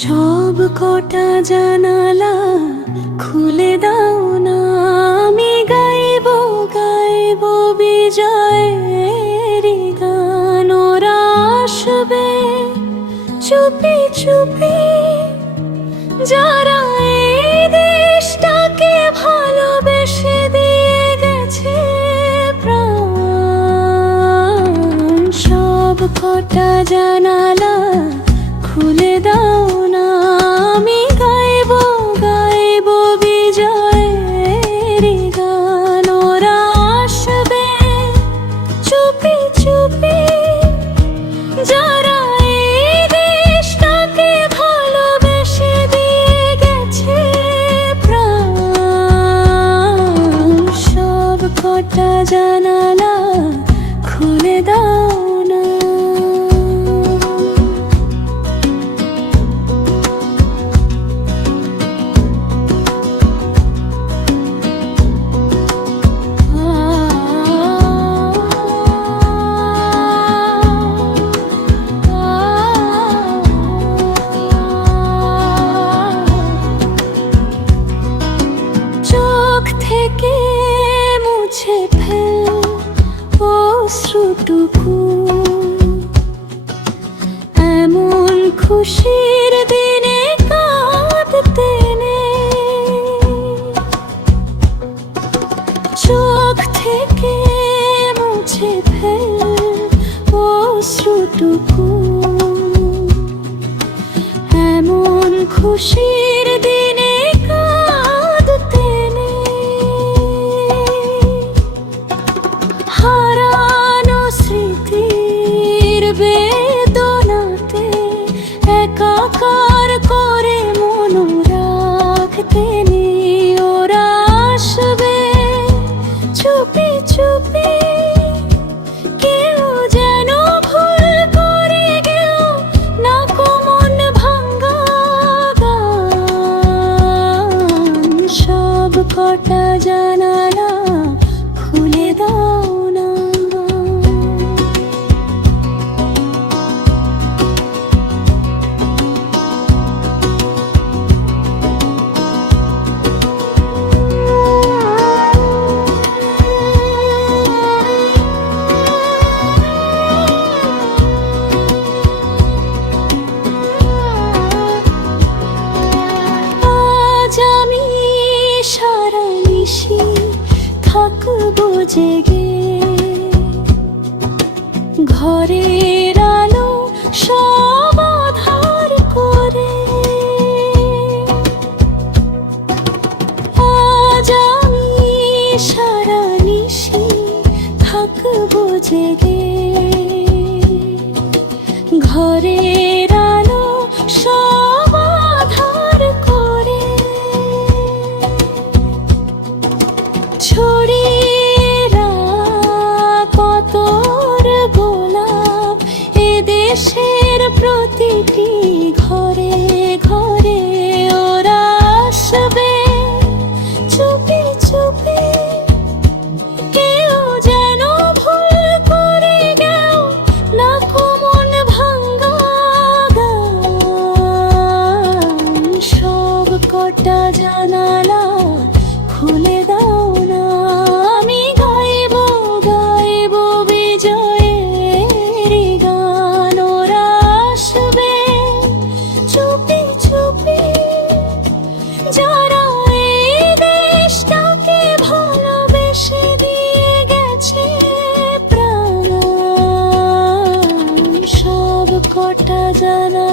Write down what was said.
সব কটা জানালা খুলে দাও না, আমি গাইব গাইব বিজয়ের গান। ওরা আসবে চুপি চুপি, যারা এই দেশটাকে ভালোবেসে দিয়ে গেছে প্রাণ। সব কটা জানালা খুলে দাও না, আমি গাইব গাইব বিজয়ের গান। ওরা আসবে চুপি চুপি, যারা এই দেশটাকে ভালোবেসে দিয়ে গেছে প্রাণ। সব কটা জানালা খুলে দাও না। চোখ থেকে মুছে ফেল অশ্রুটুকু, এমন খুশির দিনে কাঁদতে নেই। চোখ থেকে মুছে ফেল অশ্রুটুকু, এমন খুশির দিনে কাঁদতে নেই। হারানো স্মৃতির বেদনাতে একাকার করে মন রাখতে নেই। ওরা আসবে চুপি চুপি, কেউ যেন ভুল করে গেল না মন ভাঙ্গা গান। সব কটা জানালা খুলে দাও না। আজ আমি সারা নিশি থাকবো জেগে, ঘরের আলো সব আধার করে। আজ আমি সারা নিশি থাকবো জেগে, ঘরের আলো সব আধার করে। ছড়িয়ে রাখ কতর গোলাপ এ দেশের প্রতিটি ঘরে ঘরে। ওরা আসবে চুপি চুপি, কেউ যেন ভুল করে গেল না মন ভাঙ্গা গান। সব কটা জানালা খুলে দাও না, আমি গাইব গাইব বিজয়ের গান। ওরা আসবে চুপি চুপি, যারা এই দেশটাকে ভালোবেসে দিয়ে গেছে প্রাণ। সব কটা জানা